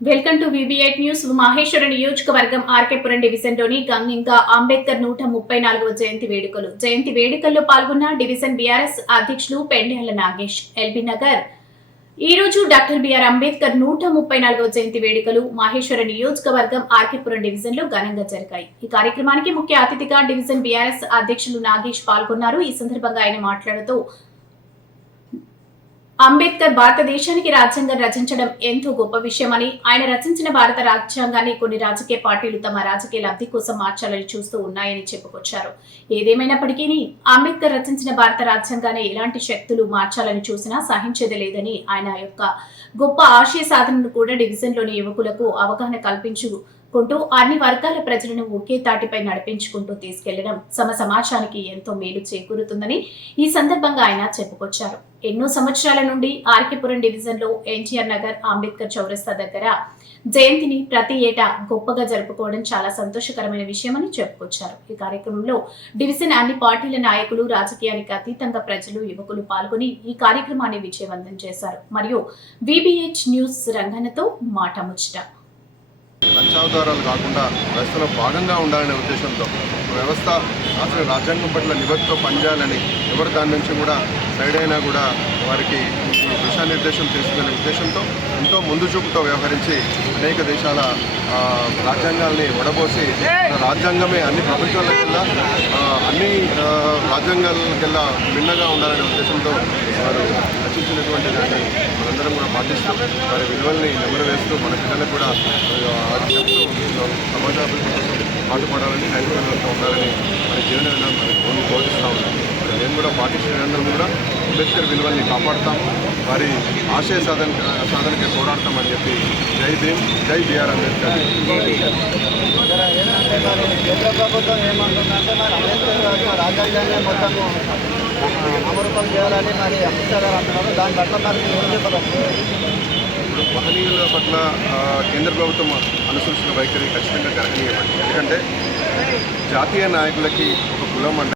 Welcome to VBIT news. Maheshwara నియోజకవర్గం ఆర్కేపురం డివిజన్లోని గంగింకా అంబేద్కర్ నూట ముప్పై నాలుగవ జయంతి వేడుకలు. జయంతి వేడుకల్లో పాల్గొన్న డివిజన్ బీఆర్ఎస్ అధ్యక్షులు పెండేళ్ళ నాగేష్ ఎల్బీ నగర్ ఈ రోజు డాక్టర్ బిఆర్ అంబేద్కర్ నూట ముప్పై నాలుగవ జయంతి వేడుకలు మహేశ్వర నియోజకవర్గం ఆర్కేపురం డివిజన్లో ఘనంగా జరిగాయి. ఈ కార్యక్రమానికి ముఖ్య అతిథిగా డివిజన్ బీఆర్ఎస్ అధ్యక్షులు నాగేష్ పాల్గొన్నారు. ఈ సందర్భంగా ఆయన మాట్లాడుతూ అంబేద్కర్ భారతదేశానికి రాజ్యాంగం రచించడం ఎంతో గొప్ప విషయమని ఆయన రచించిన భారత రాజ్యాంగాన్ని కొన్ని రాజకీయ పార్టీలు తమ రాజకీయ లబ్ధి కోసం మార్చాలని చూస్తూ ఉన్నాయని చెప్పుకొచ్చారు. ఏదేమైనప్పటికీ అంబేద్కర్ రచించిన భారత రాజ్యాంగాన్ని ఎలాంటి శక్తులు మార్చాలని చూసినా సహించేది లేదని ఆయన యొక్క గొప్ప ఆశయ సాధనను కూడా డివిజన్లోని యువకులకు అవగాహన కల్పించు కొంటూ అన్ని వర్గాల ప్రజలను ఒకే తాటిపై నడిపించుకుంటూ తీసుకెళ్ళడం సమ సమాజానికి ఎంతో మేలు చేకూరుతుందని ఈ సందర్భంగా ఆయన చెప్పుకొచ్చారు. ఎన్నో సంవత్సరాల నుండి ఆర్కేపురం డివిజన్లో ఎన్టీఆర్ నగర్ అంబేద్కర్ చౌరస్తా దగ్గర జయంతిని ప్రతి ఏటా గొప్పగా జరుపుకోవడం చాలా సంతోషకరమైన విషయమని చెప్పుకొచ్చారు. ఈ కార్యక్రమంలో డివిజన్ అన్ని పార్టీల నాయకులు రాజకీయానికి అతీతంగా ప్రజలు యువకులు పాల్గొని ఈ కార్యక్రమాన్ని విజయవంతం చేశారు. మరియు విబిహెచ్ న్యూస్ రంగనతో మాట ముచ్చట. లంచావతారాలు కాకుండా వ్యవస్థలో భాగంగా ఉండాలనే ఉద్దేశంతో వ్యవస్థ అసలు రాజ్యాంగం పట్ల నిబద్ధతో పనిచేయాలని ఎవరు దాని నుంచి కూడా సైడ్ అయినా కూడా వారికి దిశానిర్దేశం చేస్తుందనే ఉద్దేశంతో ఎంతో ముందు చూపుతో వ్యవహరించి అనేక దేశాల రాజ్యాంగాల్ని వడబోసి రాజ్యాంగమే అన్ని ప్రపంచాలకెల్లా అన్ని రాజ్యాంగాలకెల్లా భిన్నగా ఉండాలనే ఉద్దేశంతో వారు రచించినటువంటి దాన్ని మనందరం కూడా పాటిస్తూ వారి విలువల్ని నెమరు వేస్తూ మన పిల్లలకు కూడా సమాజాభివృద్ధి కోసం పాటుపడాలని నైతికంగా ఉండాలని మన జీవన విధానం మనకు బోధిస్తూ ఉన్నాం. మరి మేము కూడా పాటించిన కూడా అంబేద్కర్ విలువల్ని కాపాడతాం. వారి ఆశయ సాధన సాధనకి పోరాడతామని చెప్పి జై భీమ్ జై బిఆర్ అంబేద్కర్. కేంద్ర ప్రభుత్వం ఏమంటుందంటే మరి అంబేద్కర్ యొక్క రాజ్యాంగాన్ని మొత్తం అమరూపం చేయాలని మరి అమిత్ గారు అంటున్నారు దాని పట్ల మరి ఏం చెప్పగలరు ఇప్పుడు మహనీయుల పట్ల కేంద్ర ప్రభుత్వం అనుసరిస్తున్న వైఖరి ఖచ్చితంగా గర్హనీయమండి ఎందుకంటే జాతీయ నాయకులకి ఒక కులం అంటే